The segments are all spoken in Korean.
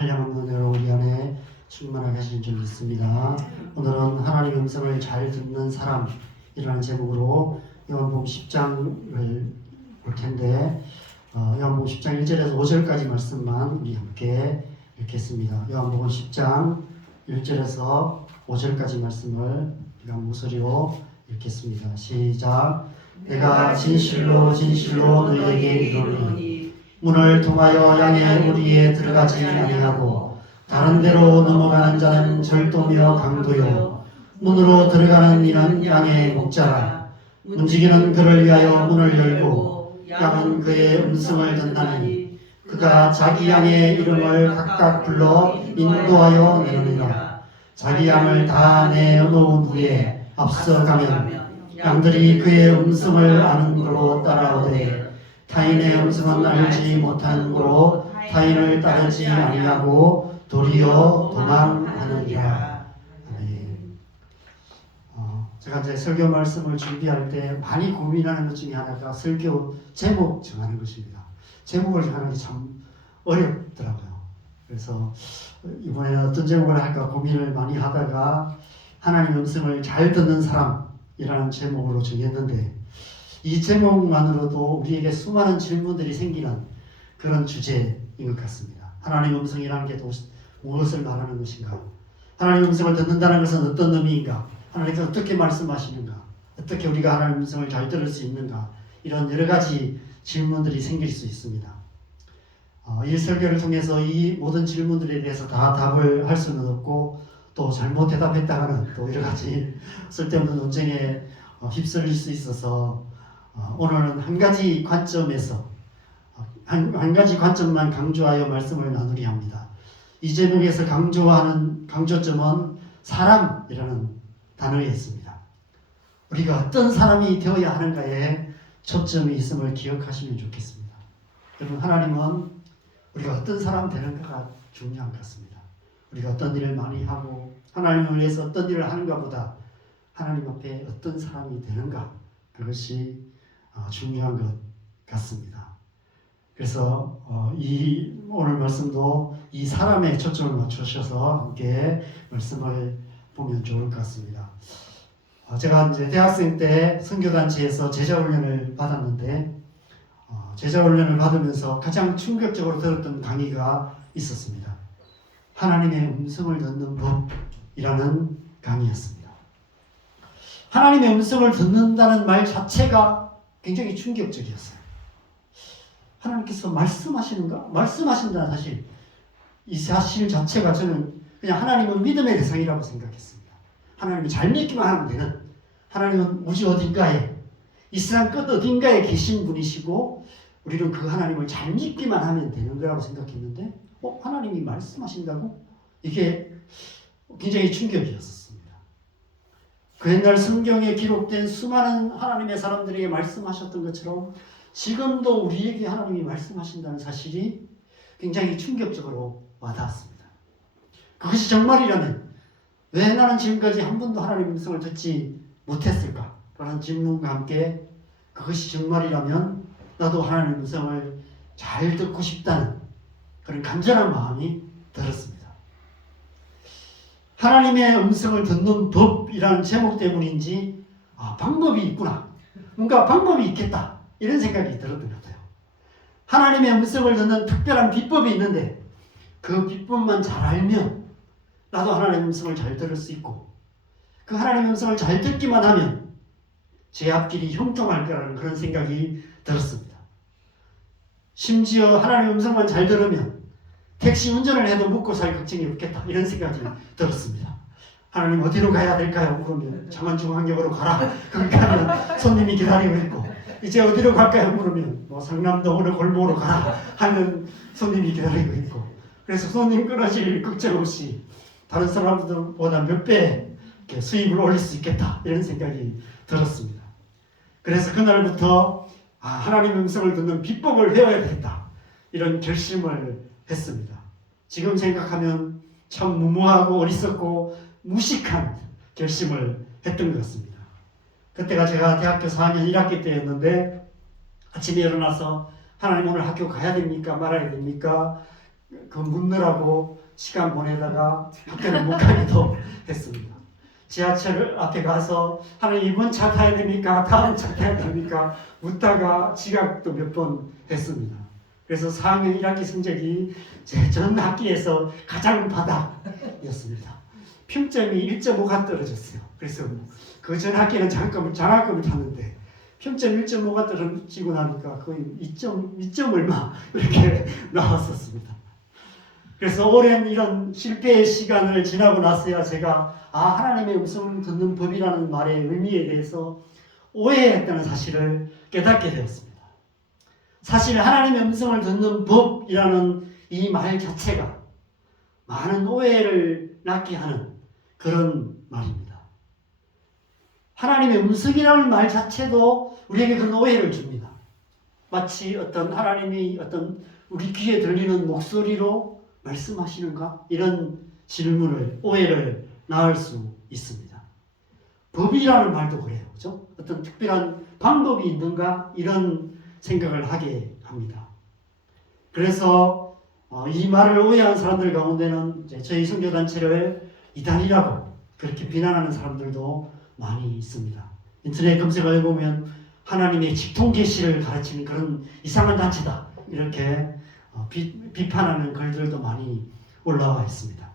한량한 은혜로 우리 안에 충만하게 하시는 줄 믿습니다. 오늘은 하나님의 음성을 잘 듣는 사람이라는 제목으로 요한복음 10장을 볼 텐데 요한복음 10장 1절에서 5절까지 말씀만 우리 함께 읽겠습니다. 요한복음 10장 1절에서 5절까지 말씀을 우리가 목소리로 읽겠습니다. 시작. 내가 진실로 진실로 너희에게 이르노니 문을 통하여 양의 우리에 들어가지 아니하고 다른 데로 넘어가는 자는 절도며 강도요 문으로 들어가는 이는 양의 목자라. 문지기는 그를 위하여 문을 열고 양은 그의 음성을 듣나니 그가 자기 양의 이름을 각각 불러 인도하여 내느니라. 자기 양을 다 내어놓은 후에 앞서가면 양들이 그의 음성을 아는 거로 따라오되 타인의 음성은 알지 못하는 거로 타인을 따르지 아니하고 도리어 도망하느니라. 아멘. 제가 이제 설교 말씀을 준비할 때 많이 고민하는 것 중에 하나가 설교 제목 정하는 것입니다. 제목을 정하는 게 참 어렵더라고요. 그래서 이번에는 어떤 제목을 할까 고민을 많이 하다가 하나님의 음성을 잘 듣는 사람이라는 제목으로 정했는데 이 제목만으로도 우리에게 수많은 질문들이 생기는 그런 주제인 것 같습니다. 하나님의 음성이라는 게 무엇을 말하는 것인가? 하나님의 음성을 듣는다는 것은 어떤 의미인가? 하나님께서 어떻게 말씀하시는가? 어떻게 우리가 하나님의 음성을 잘 들을 수 있는가? 이런 여러 가지 질문들이 생길 수 있습니다. 이 설교를 통해서 이 모든 질문들에 대해서 다 답을 할 수는 없고 또 잘못 대답했다가는 또 여러 가지 쓸데없는 논쟁에 휩쓸릴 수 있어서 오늘은 한 가지 관점에서 한 가지 관점만 강조하여 말씀을 나누려 합니다. 이 제목에서 강조하는 강조점은 사람이라는 단어에 있습니다. 우리가 어떤 사람이 되어야 하는가에 초점이 있음을 기억하시면 좋겠습니다. 여러분, 하나님은 우리가 어떤 사람 되는가가 중요한 것 같습니다. 우리가 어떤 일을 많이 하고 하나님을 위해서 어떤 일을 하는가 보다 하나님 앞에 어떤 사람이 되는가, 그것이 중요한 것 같습니다. 그래서 이 오늘 말씀도 이 사람에 초점을 맞추셔서 함께 말씀을 보면 좋을 것 같습니다. 제가 이제 대학생 때 선교단체에서 제자훈련을 받았는데 제자훈련을 받으면서 가장 충격적으로 들었던 강의가 있었습니다. 하나님의 음성을 듣는 법이라는 강의였습니다. 하나님의 음성을 듣는다는 말 자체가 굉장히 충격적이었어요. 하나님께서 말씀하시는가? 말씀하신다는 사실, 이 사실 자체가 저는 그냥 하나님은 믿음의 대상이라고 생각했습니다. 하나님이 잘 믿기만 하면 되는, 하나님은 우주 어딘가에, 이 세상 끝 어딘가에 계신 분이시고 우리는 그 하나님을 잘 믿기만 하면 되는 거라고 생각했는데 하나님이 말씀하신다고? 이게 굉장히 충격이었습니다. 그 옛날 성경에 기록된 수많은 하나님의 사람들에게 말씀하셨던 것처럼 지금도 우리에게 하나님이 말씀하신다는 사실이 굉장히 충격적으로 와닿았습니다. 그것이 정말이라면 왜 나는 지금까지 한 번도 하나님의 음성을 듣지 못했을까? 라는 질문과 함께 그것이 정말이라면 나도 하나님의 음성을 잘 듣고 싶다는 그런 간절한 마음이 들었습니다. 하나님의 음성을 듣는 법이라는 제목 때문인지 방법이 있구나. 뭔가 방법이 있겠다. 이런 생각이 들었던 것 같아요. 하나님의 음성을 듣는 특별한 비법이 있는데 그 비법만 잘 알면 나도 하나님의 음성을 잘 들을 수 있고 그 하나님의 음성을 잘 듣기만 하면 제 앞길이 형통할 거라는 그런 생각이 들었습니다. 심지어 하나님의 음성만 잘 들으면 택시 운전을 해도 먹고 살 걱정이 없겠다 이런 생각이 들었습니다. 하나님 어디로 가야 될까요? 물으면 장안중앙역으로 가라. 거기 가면 손님이 기다리고 있고 이제 어디로 갈까요? 물으면 상남도 어느 골목으로 가라 하는 손님이 기다리고 있고 그래서 손님 끊어질 걱정 없이 다른 사람들보다 몇 배 수입을 올릴 수 있겠다 이런 생각이 들었습니다. 그래서 그날부터 하나님의 음성을 듣는 비법을 배워야 되겠다 이런 결심을 했습니다. 지금 생각하면 참 무모하고 어리석고 무식한 결심을 했던 것 같습니다. 그때가 제가 대학교 4학년 1학기 때였는데 아침에 일어나서 하나님 오늘 학교 가야 됩니까? 말아야 됩니까? 그 묻느라고 시간 보내다가 학교를 못 가기도 했습니다. 지하철 앞에 가서 하나님 이번 차 타야 됩니까? 다음 차 타야 됩니까? 묻다가 지각도 몇 번 했습니다. 그래서 4학년 1학기 성적이 제 전 학기에서 가장 바닥이었습니다. 평점이 1.5가 떨어졌어요. 그래서 그 전 학기는 장학금을 탔는데 평점 1.5가 떨어지고 나니까 거의 2점 얼마 이렇게 나왔었습니다. 그래서 오랜 이런 실패의 시간을 지나고 나서야 제가 하나님의 음성을 듣는 법이라는 말의 의미에 대해서 오해했다는 사실을 깨닫게 되었습니다. 사실 하나님의 음성을 듣는 법이라는 이 말 자체가 많은 오해를 낳게 하는 그런 말입니다. 하나님의 음성이라는 말 자체도 우리에게 그런 오해를 줍니다. 마치 어떤 하나님이 어떤 우리 귀에 들리는 목소리로 말씀하시는가? 이런 오해를 낳을 수 있습니다. 법이라는 말도 그래요. 그죠? 어떤 특별한 방법이 있는가? 이런 생각을 하게 합니다. 그래서 이 말을 오해한 사람들 가운데는 이제 저희 선교단체를 이단이라고 그렇게 비난하는 사람들도 많이 있습니다. 인터넷 검색을 해보면 하나님의 직통 계시를 가르치는 그런 이상한 단체다. 이렇게 비판하는 글들도 많이 올라와 있습니다.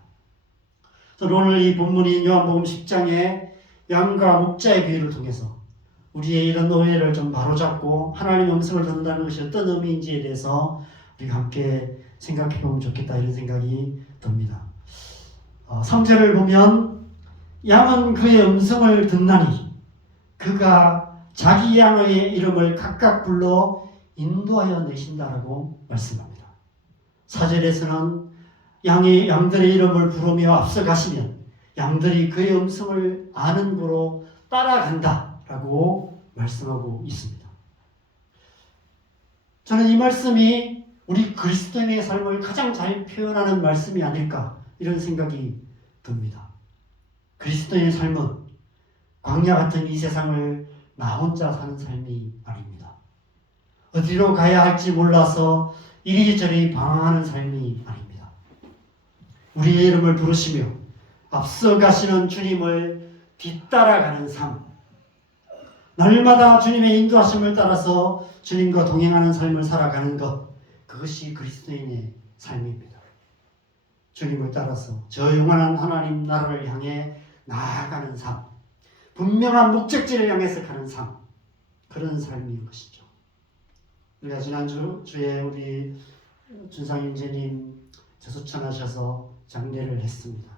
저는 오늘 이 본문인 요한복음 10장의 양과 목자의 비유를 통해서 우리의 이런 오해를 좀 바로잡고 하나님의 음성을 듣는다는 것이 어떤 의미인지에 대해서 우리가 함께 생각해 보면 좋겠다 이런 생각이 듭니다. 3절을 보면 양은 그의 음성을 듣나니 그가 자기 양의 이름을 각각 불러 인도하여 내신다라고 말씀합니다. 4절에서는 양들의 이름을 부르며 앞서가시면 양들이 그의 음성을 아는 거로 따라간다라고 말씀하고 있습니다. 저는 이 말씀이 우리 그리스도인의 삶을 가장 잘 표현하는 말씀이 아닐까 이런 생각이 듭니다. 그리스도인의 삶은 광야 같은 이 세상을 나 혼자 사는 삶이 아닙니다. 어디로 가야 할지 몰라서 이리저리 방황하는 삶이 아닙니다. 우리의 이름을 부르시며 앞서 가시는 주님을 뒤따라가는 삶, 날마다 주님의 인도하심을 따라서 주님과 동행하는 삶을 살아가는 것, 그것이 그리스도인의 삶입니다. 주님을 따라서 저 영원한 하나님 나라를 향해 나아가는 삶, 분명한 목적지를 향해서 가는 삶, 그런 삶인 것이죠. 우리가 지난주에 우리 준상임재님 저수천하셔서 장례를 했습니다.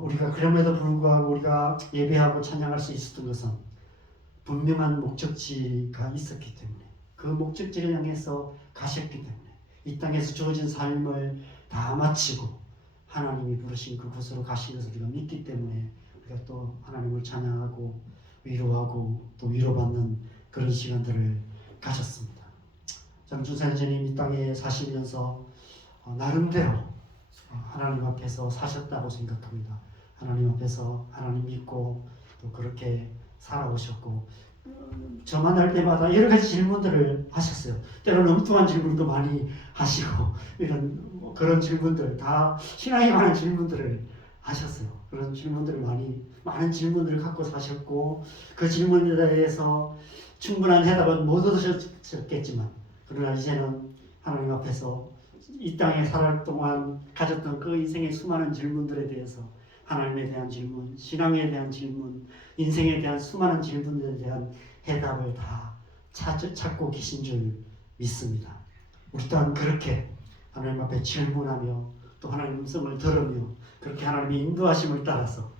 우리가 그럼에도 불구하고 우리가 예배하고 찬양할 수 있었던 것은 분명한 목적지가 있었기 때문에 그 목적지를 향해서 가셨기 때문에 이 땅에서 주어진 삶을 다 마치고 하나님이 부르신 그곳으로 가신 것을 우리가 믿기 때문에 우리가 또 하나님을 찬양하고 위로하고 또 위로받는 그런 시간들을 가졌습니다. 저는 준상임재님 이 땅에 사시면서 나름대로 하나님 앞에서 사셨다고 생각합니다. 하나님 앞에서 하나님 믿고 또 그렇게 살아오셨고 저 만날 때마다 여러 가지 질문들을 하셨어요. 때로는 엉뚱한 질문도 많이 하시고 이런 그런 질문들 다 신앙에 관한 질문들을 하셨어요. 그런 질문들을 많은 질문들을 갖고 사셨고 그 질문에 대해서 충분한 해답은 못 얻으셨겠지만 그러나 이제는 하나님 앞에서 이 땅에 살아갈 동안 가졌던 그 인생의 수많은 질문들에 대해서 하나님에 대한 질문, 신앙에 대한 질문, 인생에 대한 수많은 질문들에 대한 해답을 다 찾고 계신 줄 믿습니다. 우리 또한 그렇게 하나님 앞에 질문하며 또 하나님 음성을 들으며 그렇게 하나님의 인도하심을 따라서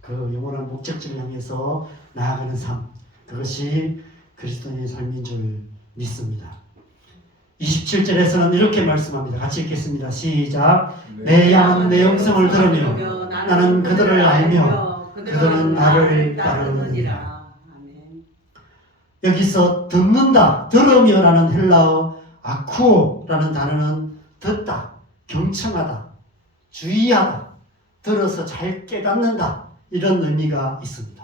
그 영원한 목적지를 향해서 나아가는 삶, 그것이 그리스도인의 삶인 줄 믿습니다. 27절에서는 이렇게 말씀합니다. 같이 읽겠습니다. 시작. 내 양은 내 음성을 들으며 나는 그들을 알며 그들은 나를 따르느니라. 여기서 듣는다, 들으며라는 헬라어 아쿠오라는 단어는 듣다, 경청하다, 주의하다, 들어서 잘 깨닫는다 이런 의미가 있습니다.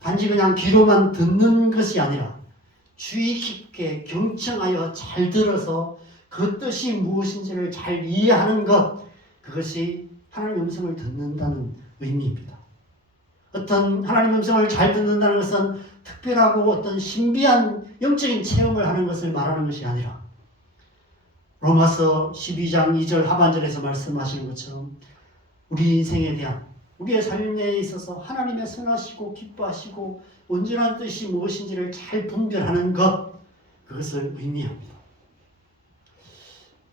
단지 그냥 귀로만 듣는 것이 아니라 주의 깊게 경청하여 잘 들어서 그 뜻이 무엇인지를 잘 이해하는 것, 그것이 하나님의 음성을 듣는다는 의미입니다. 어떤 하나님의 음성을 잘 듣는다는 것은 특별하고 어떤 신비한 영적인 체험을 하는 것을 말하는 것이 아니라 로마서 12장 2절 하반절에서 말씀하시는 것처럼 우리 인생에 대한 우리의 삶에 있어서 하나님의 선하시고 기뻐하시고 온전한 뜻이 무엇인지를 잘 분별하는 것, 그것을 의미합니다.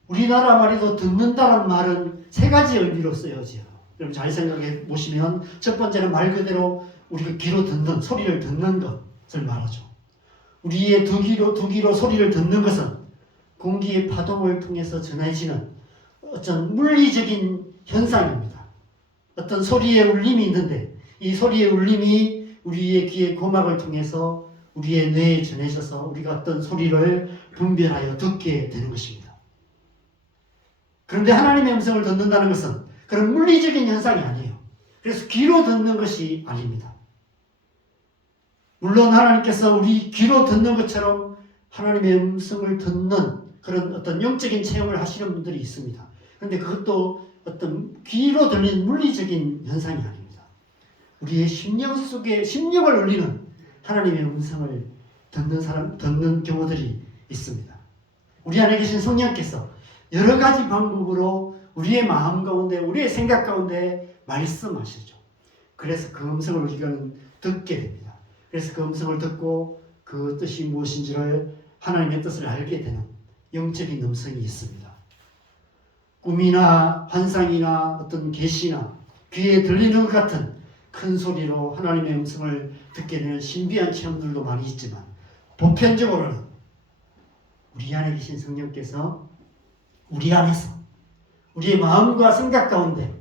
우리나라 말에도 듣는다는 말은 세 가지 의미로 쓰여져요. 여러분 잘 생각해 보시면 첫 번째는 말 그대로 우리가 귀로 듣는, 소리를 듣는 것을 말하죠. 우리의 두 귀로 소리를 듣는 것은 공기의 파동을 통해서 전해지는 어떤 물리적인 현상입니다. 어떤 소리의 울림이 있는데 이 소리의 울림이 우리의 귀의 고막을 통해서 우리의 뇌에 전해져서 우리가 어떤 소리를 분별하여 듣게 되는 것입니다. 그런데 하나님의 음성을 듣는다는 것은 그런 물리적인 현상이 아니에요. 그래서 귀로 듣는 것이 아닙니다. 물론 하나님께서 우리 귀로 듣는 것처럼 하나님의 음성을 듣는 그런 어떤 영적인 체험을 하시는 분들이 있습니다. 그런데 그것도 어떤 귀로 들리는 물리적인 현상이 아닙니다. 우리의 심령 속에 심령을 울리는 하나님의 음성을 듣는 경우들이 있습니다. 우리 안에 계신 성령께서 여러 가지 방법으로 우리의 마음 가운데, 우리의 생각 가운데 말씀하시죠. 그래서 그 음성을 우리는 듣게 됩니다. 그래서 그 음성을 듣고 그 뜻이 무엇인지를 하나님의 뜻을 알게 되는 영적인 음성이 있습니다. 꿈이나 환상이나 어떤 계시나 귀에 들리는 것 같은 큰 소리로 하나님의 음성을 듣게 되는 신비한 체험들도 많이 있지만 보편적으로는 우리 안에 계신 성령께서 우리 안에서 우리의 마음과 생각 가운데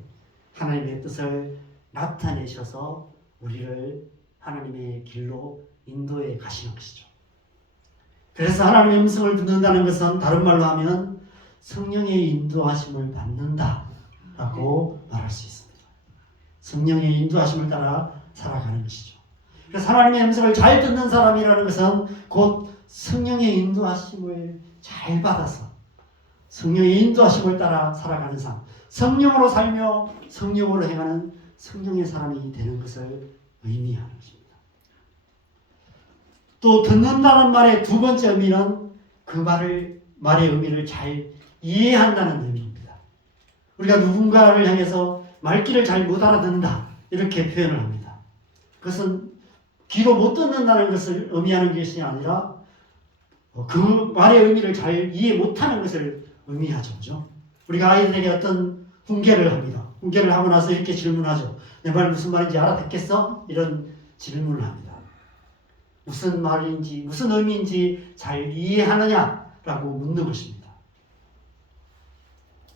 하나님의 뜻을 나타내셔서 우리를 하나님의 길로 인도해 가시는 것이죠. 그래서 하나님의 음성을 듣는다는 것은 다른 말로 하면 성령의 인도하심을 받는다라고 말할 수 있습니다. 성령의 인도하심을 따라 살아가는 것이죠. 그래서 하나님의 음성을 잘 듣는 사람이라는 것은 곧 성령의 인도하심을 잘 받아서 성령의 인도하심을 따라 살아가는 삶, 성령으로 살며 성령으로 행하는 성령의 사람이 되는 것을 의미하는 것입니다. 또 듣는다는 말의 두 번째 의미는 그 말의 의미를 잘 이해한다는 의미입니다. 우리가 누군가를 향해서 말귀를 잘 못 알아듣는다 이렇게 표현을 합니다. 그것은 귀로 못 듣는다는 것을 의미하는 것이 아니라 그 말의 의미를 잘 이해 못하는 것을 의미하죠. 그죠? 우리가 아이들에게 어떤 훈계를 합니다. 훈계를 하고 나서 이렇게 질문하죠. 내 말 무슨 말인지 알아듣겠어? 이런 질문을 합니다. 무슨 말인지 무슨 의미인지 잘 이해하느냐라고 묻는 것입니다.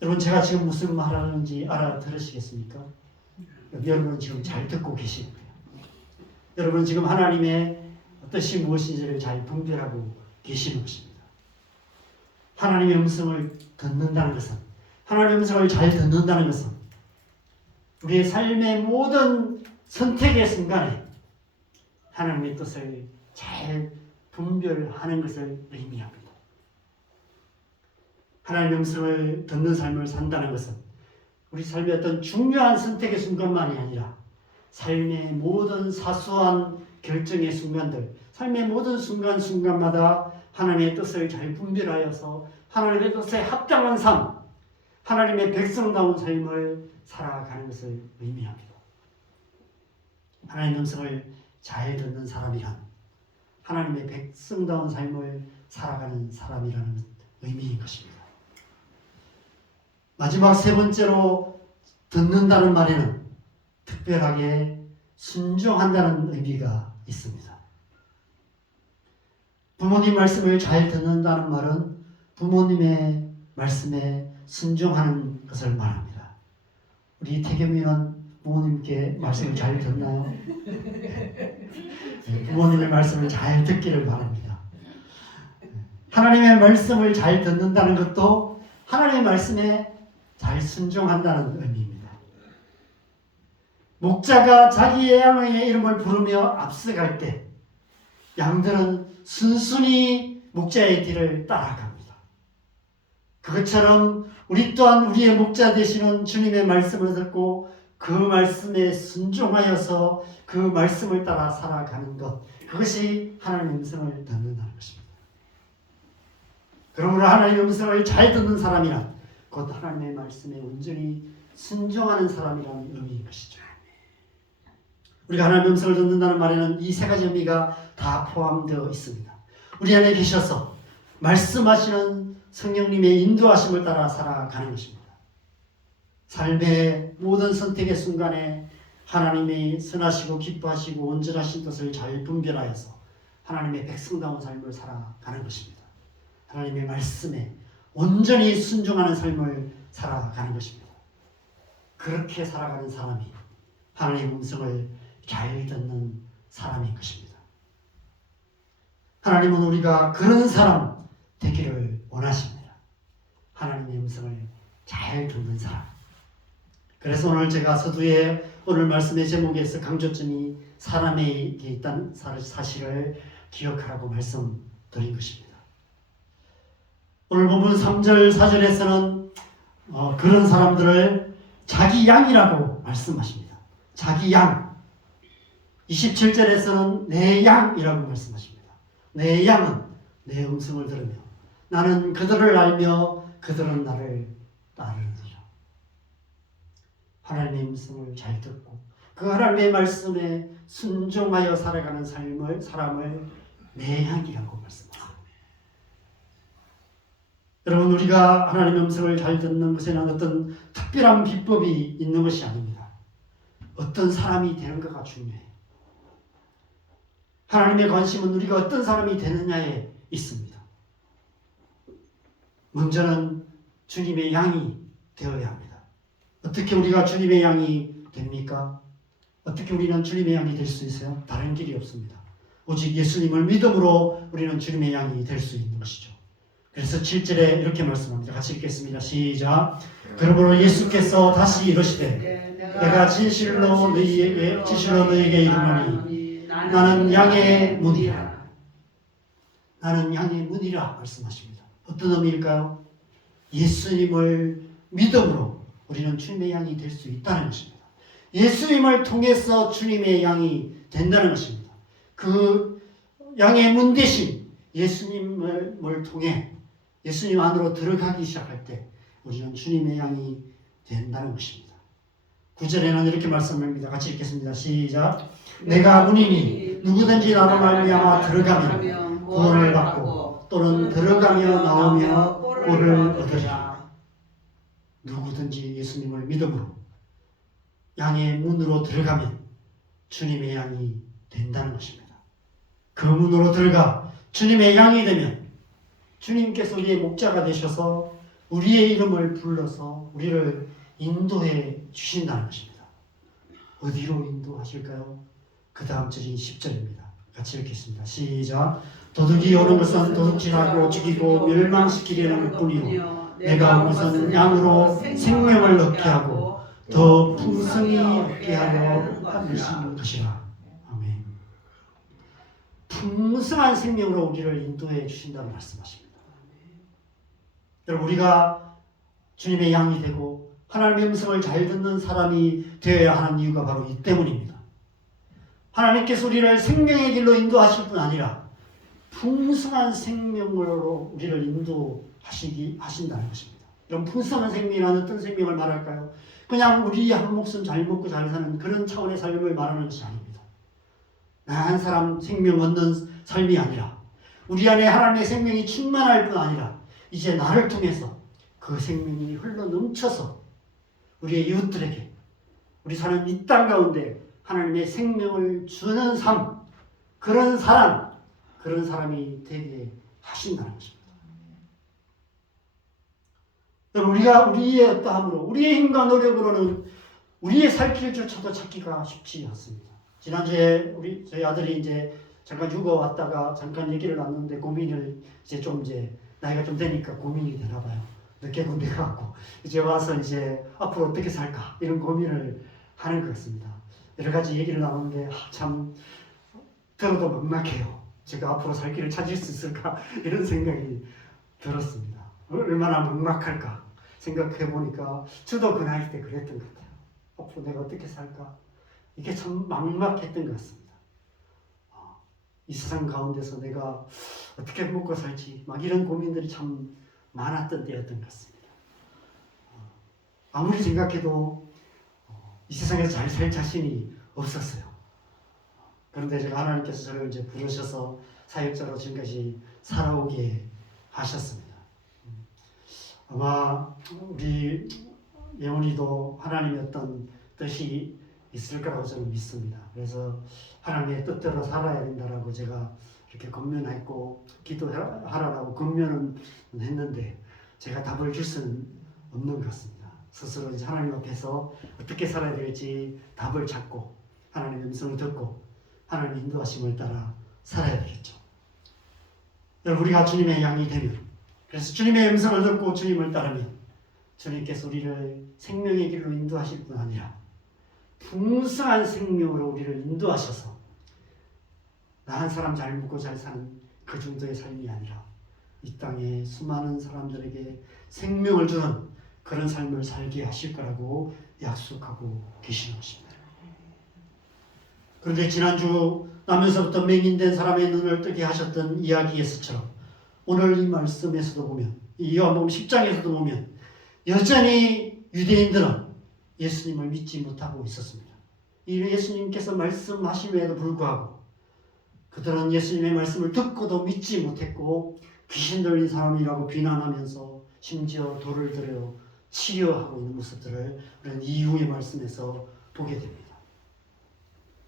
여러분 제가 지금 무슨 말하는지 알아들으시겠습니까? 여러분은 지금 잘 듣고 계시고요. 여러분은 지금 하나님의 뜻이 무엇인지를 잘 분별하고 계시는 것입니다. 하나님의 음성을 듣는다는 것은 하나님의 음성을 잘 듣는다는 것은 우리의 삶의 모든 선택의 순간에 하나님의 뜻을 잘 분별하는 것을 의미합니다. 하나님의 음성을 듣는 삶을 산다는 것은 우리 삶의 어떤 중요한 선택의 순간만이 아니라 삶의 모든 사소한 결정의 순간들, 삶의 모든 순간순간마다 하나님의 뜻을 잘 분별하여서 하나님의 뜻에 합당한 삶, 하나님의 백성다운 삶을 살아가는 것을 의미합니다. 하나님의 음성을 잘 듣는 사람이란 하나님의 백성다운 삶을 살아가는 사람이라는 의미인 것입니다. 마지막 세 번째로 듣는다는 말에는 특별하게 순종한다는 의미가 있습니다. 부모님 말씀을 잘 듣는다는 말은 부모님의 말씀에 순종하는 것을 말합니다. 우리 태겸이는 부모님께 말씀을 잘 듣나요? 부모님의 말씀을 잘 듣기를 바랍니다. 하나님의 말씀을 잘 듣는다는 것도 하나님의 말씀에 잘 순종한다는 의미입니다. 목자가 자기의 양의 이름을 부르며 앞서갈 때 양들은 순순히 목자의 뒤를 따라갑니다. 그것처럼 우리 또한 우리의 목자 되시는 주님의 말씀을 듣고 그 말씀에 순종하여서 그 말씀을 따라 살아가는 것, 그것이 하나님의 음성을 듣는다는 것입니다. 그러므로 하나님의 음성을 잘 듣는 사람이란 곧 하나님의 말씀에 온전히 순종하는 사람이라는 의미인 것이죠. 우리가 하나님의 음성을 듣는다는 말에는 이 세 가지 의미가 다 포함되어 있습니다. 우리 안에 계셔서 말씀하시는 성령님의 인도하심을 따라 살아가는 것입니다. 삶의 모든 선택의 순간에 하나님의 선하시고 기뻐하시고 온전하신 뜻을 잘 분별하여서 하나님의 백성다운 삶을 살아가는 것입니다. 하나님의 말씀에 온전히 순종하는 삶을 살아가는 것입니다. 그렇게 살아가는 사람이 하나님의 음성을 잘 듣는 사람인 것입니다. 하나님은 우리가 그런 사람 되기를 원하십니다. 하나님의 음성을 잘 듣는 사람. 그래서 오늘 제가 서두에 오늘 말씀의 제목에서 강조점이 사람에게 있다는 사실을 기억하라고 말씀드린 것입니다. 오늘 본문 3절 4절에서는 그런 사람들을 자기 양이라고 말씀하십니다. 자기 양. 27절에서는 내 양이라고 말씀하십니다. 내 양은 내 음성을 들으며 나는 그들을 알며 그들은 나를 따르느니라. 하나님의 음성을 잘 듣고 그 하나님의 말씀에 순종하여 살아가는 사람을 내 양이라고 말씀하십니다. 여러분, 우리가 하나님의 음성을 잘 듣는 것에는 어떤 특별한 비법이 있는 것이 아닙니다. 어떤 사람이 되는 것가 중요해요. 하나님의 관심은 우리가 어떤 사람이 되느냐에 있습니다. 먼저는 주님의 양이 되어야 합니다. 어떻게 우리가 주님의 양이 됩니까? 어떻게 우리는 주님의 양이 될 수 있어요? 다른 길이 없습니다. 오직 예수님을 믿음으로 우리는 주님의 양이 될 수 있는 것이죠. 그래서 7절에 이렇게 말씀합니다. 같이 읽겠습니다. 시작. 그러므로 예수께서 다시 이르시되 내가 진실로 너희에게 이르노니 나는 양의 문이라. 나는 양의 문이라 말씀하십니다. 어떤 의미일까요? 예수님을 믿음으로 우리는 주님의 양이 될 수 있다는 것입니다. 예수님을 통해서 주님의 양이 된다는 것입니다. 그 양의 문 대신 예수님을 통해 예수님 안으로 들어가기 시작할 때 우리는 주님의 양이 된다는 것입니다. 9절에는 이렇게 말씀합니다. 같이 읽겠습니다. 시작. 내가 문이니 누구든지 나로 말미암아 들어가면 구원을 받고 또는 들어가며 나오며 꼴을 얻으리라. 누구든지 예수님을 믿음으로 양의 문으로 들어가면 주님의 양이 된다는 것입니다. 그 문으로 들어가 주님의 양이 되면 주님께서 우리의 목자가 되셔서 우리의 이름을 불러서 우리를 인도해 주신다는 것입니다. 어디로 인도하실까요? 그 다음 절인 10절입니다. 같이 읽겠습니다. 시작. 도둑이 오는 것은 도둑질하고 죽이고 멸망시키려는 뿐이요 내가 온 것은 양으로 생명을 얻게 하고 더 풍성히 얻게 하려 하신 것이라. 아멘. 풍성한 생명으로 우리를 인도해 주신다고 말씀하십니다. 여러분, 우리가 주님의 양이 되고 하나님의 음성을 잘 듣는 사람이 되어야 하는 이유가 바로 이 때문입니다. 하나님께서 우리를 생명의 길로 인도하실 뿐 아니라 풍성한 생명으로 우리를 인도하신다는 것입니다. 이런 풍성한 생명이란 어떤 생명을 말할까요? 그냥 우리 한 목숨 잘 먹고 잘 사는 그런 차원의 삶을 말하는 것이 아닙니다. 나 한 사람 생명 얻는 삶이 아니라 우리 안에 하나님의 생명이 충만할 뿐 아니라 이제 나를 통해서 그 생명이 흘러 넘쳐서 우리의 이웃들에게 우리 사는 이 땅 가운데 하나님의 생명을 주는 삶, 그런 사람이 되게 하신다는 것입니다. 우리가 우리의 어떠함으로, 우리의 힘과 노력으로는 우리의 살 길조차도 찾기가 쉽지 않습니다. 지난주에 저희 아들이 이제 잠깐 휴가 왔다가 잠깐 얘기를 나눴는데 고민을 이제 나이가 좀 되니까 고민이 되나 봐요. 늦게 군대 가고 이제 와서 이제 앞으로 어떻게 살까 이런 고민을 하는 것 같습니다. 여러 가지 얘기를 나누는데 참 들어도 막막해요. 제가 앞으로 살 길을 찾을 수 있을까 이런 생각이 들었습니다. 얼마나 막막할까 생각해 보니까 저도 그 나이 때 그랬던 것 같아요. 앞으로 내가 어떻게 살까? 이게 참 막막했던 것 같습니다. 이 세상 가운데서 내가 어떻게 먹고 살지 막 이런 고민들이 참 많았던 때였던 것 같습니다. 아무리 생각해도 이 세상에서 잘 살 자신이 없었어요. 그런데 제가 하나님께서 저를 이제 부르셔서 사역자로 지금까지 살아오게 하셨습니다. 아마 우리 예원이도 하나님의 어떤 뜻이 있을 거라고 저는 믿습니다. 그래서 하나님의 뜻대로 살아야 된다라고 제가 이렇게 권면했고 기도하라고 권면은 했는데 제가 답을 줄 수는 없는 것 같습니다. 스스로 이제 하나님 앞에서 어떻게 살아야 될지 답을 찾고 하나님의 음성을 듣고 하나님의 인도하심을 따라 살아야 되겠죠. 여러분, 우리가 주님의 양이 되면, 그래서 주님의 음성을 듣고 주님을 따르면 주님께서 우리를 생명의 길로 인도하실 뿐 아니라 풍성한 생명으로 우리를 인도하셔서 나 한 사람 잘 먹고 잘 사는 그 정도의 삶이 아니라 이 땅에 수많은 사람들에게 생명을 주는 그런 삶을 살게 하실 거라고 약속하고 계시는 것입니다. 그런데 지난주 나면서부터 맹인된 사람의 눈을 뜨게 하셨던 이야기에서처럼 오늘 이 말씀에서도 보면, 이 요한복음 10장에서도 보면 여전히 유대인들은 예수님을 믿지 못하고 있었습니다. 이 예수님께서 말씀하심에도 불구하고 그들은 예수님의 말씀을 듣고도 믿지 못했고 귀신 들린 사람이라고 비난하면서 심지어 돌을 들여 치료하고 있는 모습들을 우리는 이후의 말씀에서 보게 됩니다.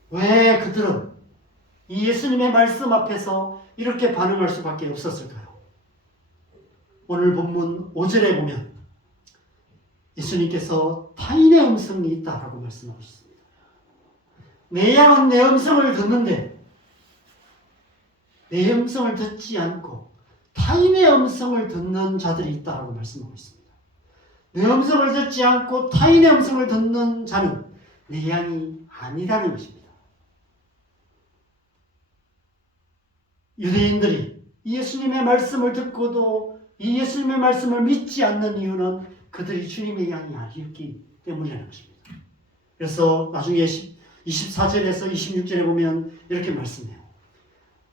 왜 그들은 이 예수님의 말씀 앞에서 이렇게 반응할 수밖에 없었을까요? 오늘 본문 5절에 보면 예수님께서 타인의 음성이 있다라고 말씀하고 있습니다. 내 양은 내 음성을 듣는데 내 음성을 듣지 않고 타인의 음성을 듣는 자들이 있다라고 말씀하고 있습니다. 내 음성을 듣지 않고 타인의 음성을 듣는 자는 내 양이 아니라는 것입니다. 유대인들이 예수님의 말씀을 듣고도 이 예수님의 말씀을 믿지 않는 이유는 그들이 주님의 양이 아니었기 때문이라는 것입니다. 그래서 나중에 24절에서 26절에 보면 이렇게 말씀해요.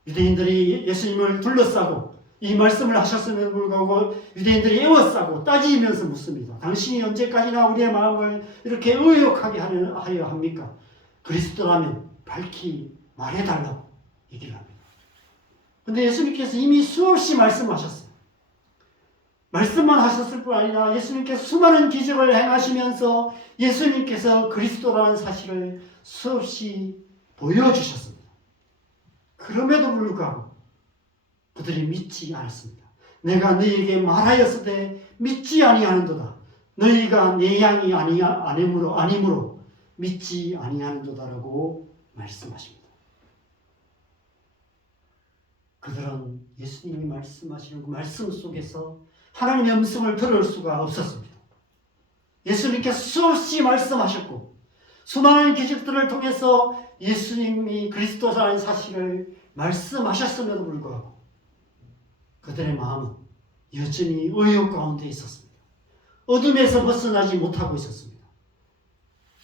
유대인들이 예수님을 둘러싸고 이 말씀을 하셨음에도 불구하고 유대인들이 에워싸고 따지면서 묻습니다. 당신이 언제까지나 우리의 마음을 이렇게 의욕하게 하려 합니까? 그리스도라면 밝히 말해달라고 얘기를 합니다. 그런데 예수님께서 이미 수없이 말씀하셨어요. 말씀만 하셨을 뿐 아니라 예수님께서 수많은 기적을 행하시면서 예수님께서 그리스도라는 사실을 수없이 보여주셨습니다. 그럼에도 불구하고 그들이 믿지 않았습니다. 내가 너희에게 말하였을 때 믿지 아니하는도다. 너희가 내 양이 아니므로 믿지 아니하는도다라고 말씀하십니다. 그들은 예수님이 말씀하시는 그 말씀 속에서 하나님의 음성을 들을 수가 없었습니다. 예수님께서 수없이 말씀하셨고 수많은 기적들을 통해서 예수님이 그리스도라는 사실을 말씀하셨음에도 불구하고 그들의 마음은 여전히 의욕 가운데 있었습니다. 어둠에서 벗어나지 못하고 있었습니다.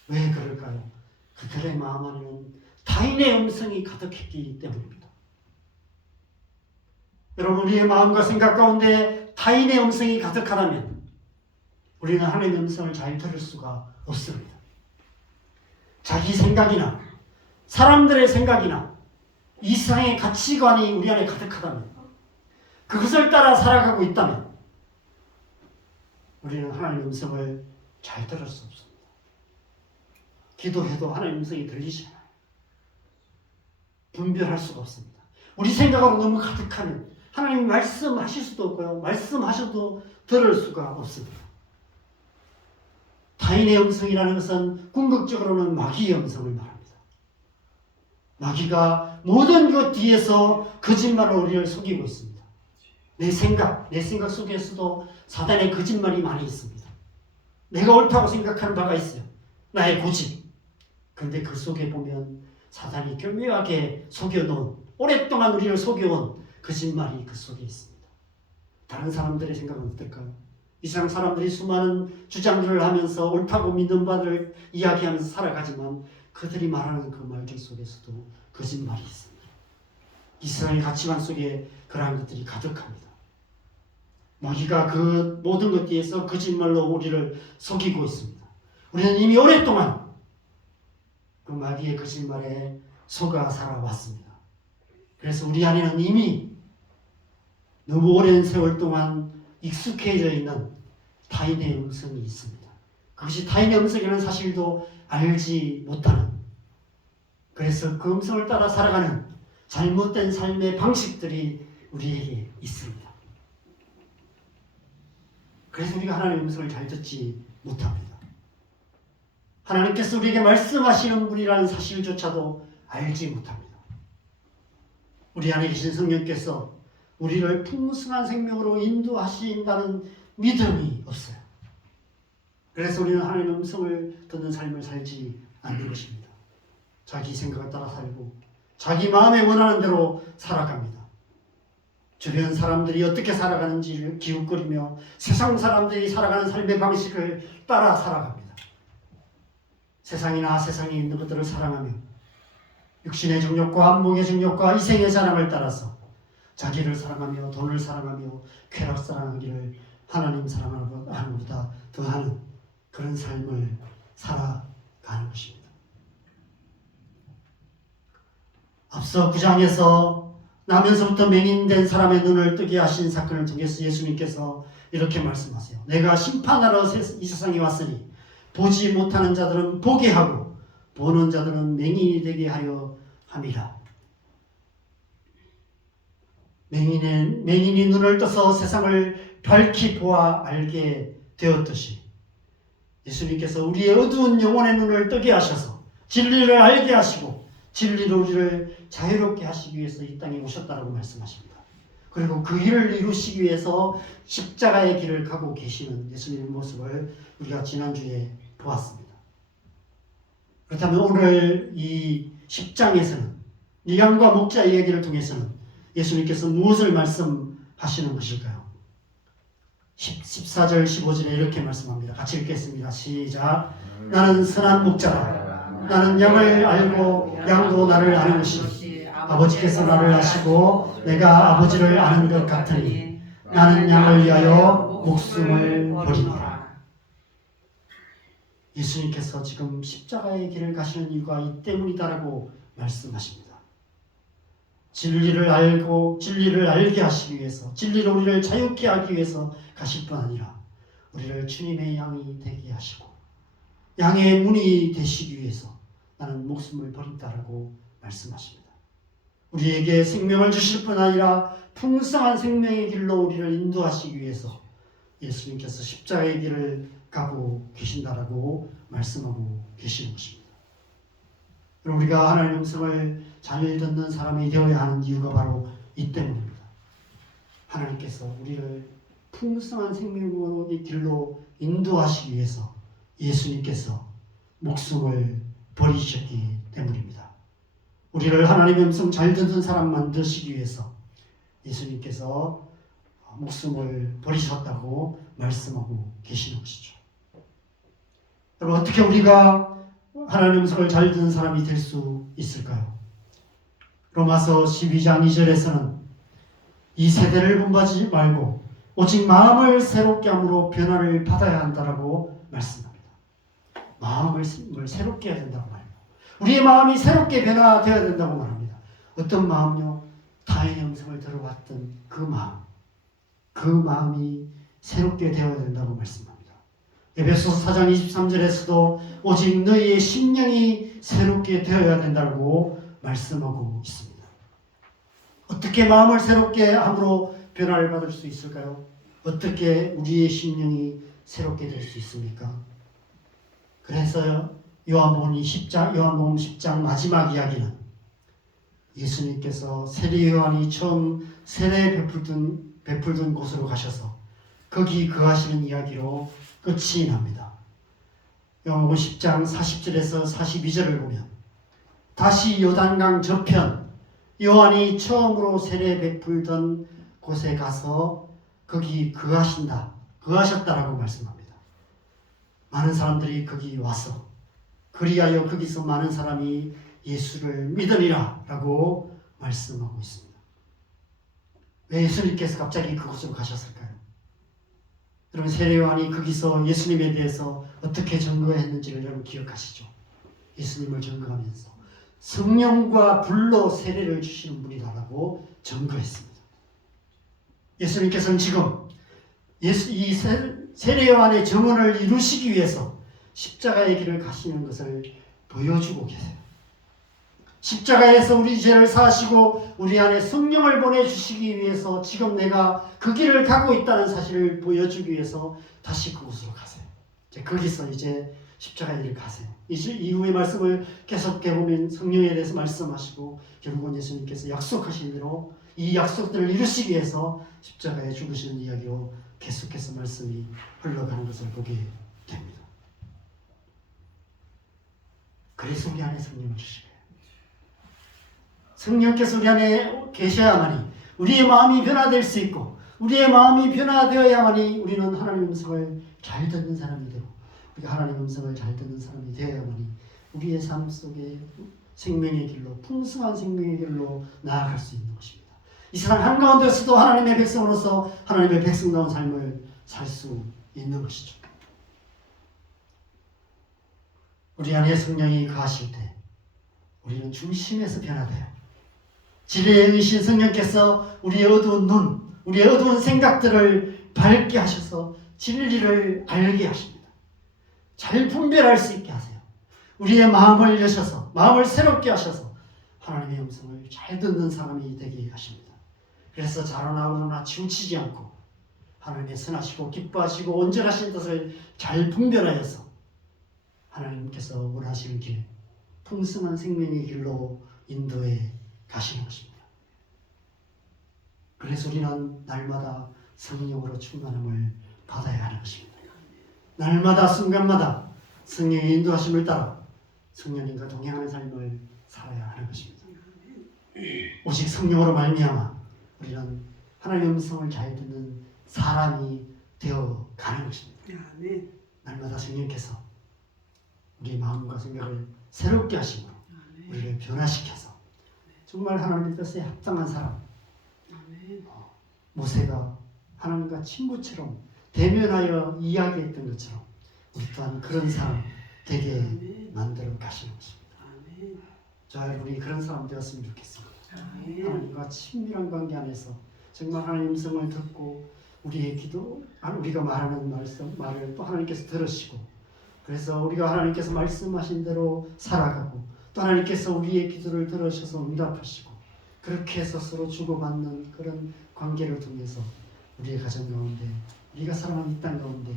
왜 그럴까요? 그들의 마음 안에는 타인의 음성이 가득했기 때문입니다. 여러분, 우리의 마음과 생각 가운데 타인의 음성이 가득하다면 우리는 하나님의 음성을 잘 들을 수가 없습니다. 자기 생각이나 사람들의 생각이나 이 세상의 가치관이 우리 안에 가득하다면, 그것을 따라 살아가고 있다면 우리는 하나님의 음성을 잘 들을 수 없습니다. 기도해도 하나님의 음성이 들리지 않아요. 분별할 수가 없습니다. 우리 생각으로 너무 가득하면 하나님이 말씀하실 수도 없고요. 말씀하셔도 들을 수가 없습니다. 타인의 음성이라는 것은 궁극적으로는 마귀의 음성을 말합니다. 마귀가 모든 것 뒤에서 거짓말로 우리를 속이고 있습니다. 내 생각 속에서도 사단의 거짓말이 많이 있습니다. 내가 옳다고 생각하는 바가 있어요. 나의 고집. 그런데 그 속에 보면 사단이 교묘하게 속여놓은, 오랫동안 우리를 속여온 거짓말이 그 속에 있습니다. 다른 사람들의 생각은 어떨까요? 이 세상 사람들이 수많은 주장들을 하면서 옳다고 믿는 바를 이야기하면서 살아가지만 그들이 말하는 그 말들 속에서도 거짓말이 있습니다. 이 세상의 가치관 속에 그러한 것들이 가득합니다. 마귀가 그 모든 것 뒤에서 거짓말로 우리를 속이고 있습니다. 우리는 이미 오랫동안 그 마귀의 거짓말에 속아 살아왔습니다. 그래서 우리 안에는 이미 너무 오랜 세월 동안 익숙해져 있는 타인의 음성이 있습니다. 그것이 타인의 음성이라는 사실도 알지 못하는, 그래서 그 음성을 따라 살아가는 잘못된 삶의 방식들이 우리에게 있습니다. 그래서 우리가 하나님의 음성을 잘 듣지 못합니다. 하나님께서 우리에게 말씀하시는 분이라는 사실조차도 알지 못합니다. 우리 안에 계신 성령께서 우리를 풍성한 생명으로 인도하신다는 믿음이 없어요. 그래서 우리는 하나님의 음성을 듣는 삶을 살지 않는 것입니다. 자기 생각을 따라 살고 자기 마음에 원하는 대로 살아갑니다. 주변 사람들이 어떻게 살아가는지를 기웃거리며 세상 사람들이 살아가는 삶의 방식을 따라 살아갑니다. 세상이나 세상에 있는 것들을 사랑하며 육신의 정욕과 안목의 정욕과 이생의 자랑을 따라서 자기를 사랑하며 돈을 사랑하며 쾌락 사랑하기를 하나님 사랑하는 것보다 더하는 그런 삶을 살아가는 것입니다. 앞서 9장에서 나면서부터 맹인된 사람의 눈을 뜨게 하신 사건을 통해서 예수님께서 이렇게 말씀하세요. 내가 심판하러 이 세상에 왔으니 보지 못하는 자들은 보게 하고 보는 자들은 맹인이 되게 하려 함이라. 맹인이 눈을 떠서 세상을 밝히 보아 알게 되었듯이 예수님께서 우리의 어두운 영혼의 눈을 뜨게 하셔서 진리를 알게 하시고 진리로 우리를 자유롭게 하시기 위해서 이 땅에 오셨다라고 말씀하십니다. 그리고 그 일을 이루시기 위해서 십자가의 길을 가고 계시는 예수님의 모습을 우리가 지난주에 보았습니다. 그렇다면 오늘 이 10장에서는 이 양과 목자 이야기를 통해서는 예수님께서 무엇을 말씀하시는 것일까요? 14절 15절에 이렇게 말씀합니다. 같이 읽겠습니다. 시작. 나는 선한 목자라. 나는 양을 알고 양도 나를 아는 것이 아버지께서 나를 아시고 내가 아버지를 아는 것 같으니 나는 양을 위하여 목숨을 버리노라. 예수님께서 지금 십자가의 길을 가시는 이유가 이 때문이다라고 말씀하십니다. 진리를 알고 진리를 알게 하시기 위해서, 진리로 우리를 자유케 하기 위해서 가실 뿐 아니라 우리를 주님의 양이 되게 하시고 양의 문이 되시기 위해서 나는 목숨을 버린다라고 말씀하십니다. 우리에게 생명을 주실 뿐 아니라 풍성한 생명의 길로 우리를 인도하시기 위해서 예수님께서 십자가의 길을 가고 계신다라고 말씀하고 계시는 것입니다. 우리가 하나님의 음성을 잘 듣는 사람이 되어야 하는 이유가 바로 이 때문입니다. 하나님께서 우리를 풍성한 생명의 길로 인도하시기 위해서 예수님께서 목숨을 버리셨기 때문입니다. 우리를 하나님의 음성 잘 듣는 사람 만드시기 위해서 예수님께서 목숨을 버리셨다고 말씀하고 계시는 것이죠. 여러분, 어떻게 우리가 하나님의 음성을 잘 듣는 사람이 될 수 있을까요? 로마서 12장 2절에서는 이 세대를 본받지 말고 오직 마음을 새롭게 함으로 변화를 받아야 한다라고 말씀합니다. 마음을 새롭게 해야 된다고 말합니다. 우리의 마음이 새롭게 변화되어야 된다고 말합니다. 어떤 마음요? 타인의 음성을 들어왔던 그 마음이 새롭게 되어야 된다고 말씀합니다. 에베소서 4장 23절에서도 오직 너희의 심령이 새롭게 되어야 된다고 말씀하고 있습니다. 어떻게 마음을 새롭게 함으로 변화를 받을 수 있을까요? 어떻게 우리의 심령이 새롭게 될 수 있습니까? 그래서 요한복음 10장 마지막 이야기는 예수님께서 세례 요한이 처음 세례 베풀던 곳으로 가셔서 거기 거하시는 이야기로 끝이 납니다. 요한복음 10장 40절에서 42절을 보면 다시 요단강 저편 요한이 처음으로 세례 베풀던 곳에 가서 거기 거하셨다라고 말씀합니다. 많은 사람들이 거기 와서 그리하여 거기서 많은 사람이 예수를 믿으리라 라고 말씀하고 있습니다. 왜 예수님께서 갑자기 그곳으로 가셨을까요? 여러분, 세례요한이 거기서 예수님에 대해서 어떻게 증거했는지를 여러분 기억하시죠? 예수님을 증거하면서 성령과 불로 세례를 주시는 분이다라고 증거했습니다. 예수님께서는 지금 이 세례요한의 증언을 이루시기 위해서 십자가의 길을 가시는 것을 보여주고 계세요. 십자가에서 우리 죄를 사하시고 우리 안에 성령을 보내주시기 위해서 지금 내가 그 길을 가고 있다는 사실을 보여주기 위해서 다시 그곳으로 가세요. 거기서 이제 십자가의 길을 가세요. 이후의 말씀을 계속해 보면 성령에 대해서 말씀하시고 결국은 예수님께서 약속하신 대로 이 약속들을 이루시기 위해서 십자가에 죽으시는 이야기로 계속해서 말씀이 흘러가는 것을 보게 됩니다. 그래서 우리 안에 성령을 주시고요. 성령께서 우리 안에 계셔야만이 우리의 마음이 변화될 수 있고 우리의 마음이 변화되어야만이 우리는 하나님의 음성을 잘 듣는 사람이 되고 우리가 하나님의 음성을 잘 듣는 사람이 되어야만이 우리의 삶 속에 생명의 길로 풍성한 생명의 길로 나아갈 수 있는 것입니다. 이 세상 한가운데서도 하나님의 백성으로서 하나님의 백성다운 삶을 살 수 있는 것이죠. 우리 안에 성령이 거하실 때 우리는 중심에서 변화돼요. 진리의 의신 성령께서 우리의 어두운 눈, 우리의 어두운 생각들을 밝게 하셔서 진리를 알게 하십니다. 잘 분별할 수 있게 하세요. 우리의 마음을 여셔서 마음을 새롭게 하셔서 하나님의 음성을 잘 듣는 사람이 되게 하십니다. 그래서 자라나오나 치우치지 않고 하나님의 선하시고 기뻐하시고 온전하신 뜻을 잘 분별하여서 하나님께서 원하시는 길, 풍성한 생명의 길로 인도해 가시는 것입니다. 그래서 우리는 날마다 성령으로 충만함을 받아야 하는 것입니다. 날마다 순간마다 성령의 인도하심을 따라 성령님과 동행하는 삶을 살아야 하는 것입니다. 오직 성령으로 말미암아 우리는 하나님의 음성을 잘 듣는 사람이 되어 가는 것입니다. 날마다 성령께서 우리 마음과 생각을 새롭게 하시고 우리를 변화시켜서 정말 하나님의 뜻에 합당한 사람, 모세가 하나님과 친구처럼 대면하여 이야기했던 것처럼 우리 또한 그런 사람 되게 만들어 가시는 것입니다. 저 여러분이 그런 사람 되었으면 좋겠습니다. 하나님과 친밀한 관계 안에서 정말 하나님의 음성을 듣고 우리의 기도, 우리가 말하는 말을 또 하나님께서 들으시고 그래서 우리가 하나님께서 말씀하신 대로 살아가고 또 하나님께서 우리의 기도를 들으셔서 응답하시고 그렇게 해서 서로 주고받는 그런 관계를 통해서 우리의 가정 가운데 우리가 살아가는 이 땅 가운데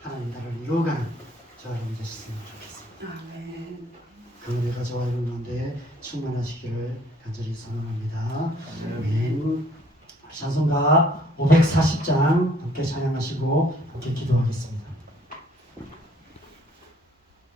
하나님 나라를 이루어가는 저 여러분 되셨으면 좋겠습니다. 아멘. 그 은혜가 저와 여러분 가운데 충만하시기를 간절히 소원합니다. 아멘. 찬송가 540장 함께 찬양하시고 함께 기도하겠습니다.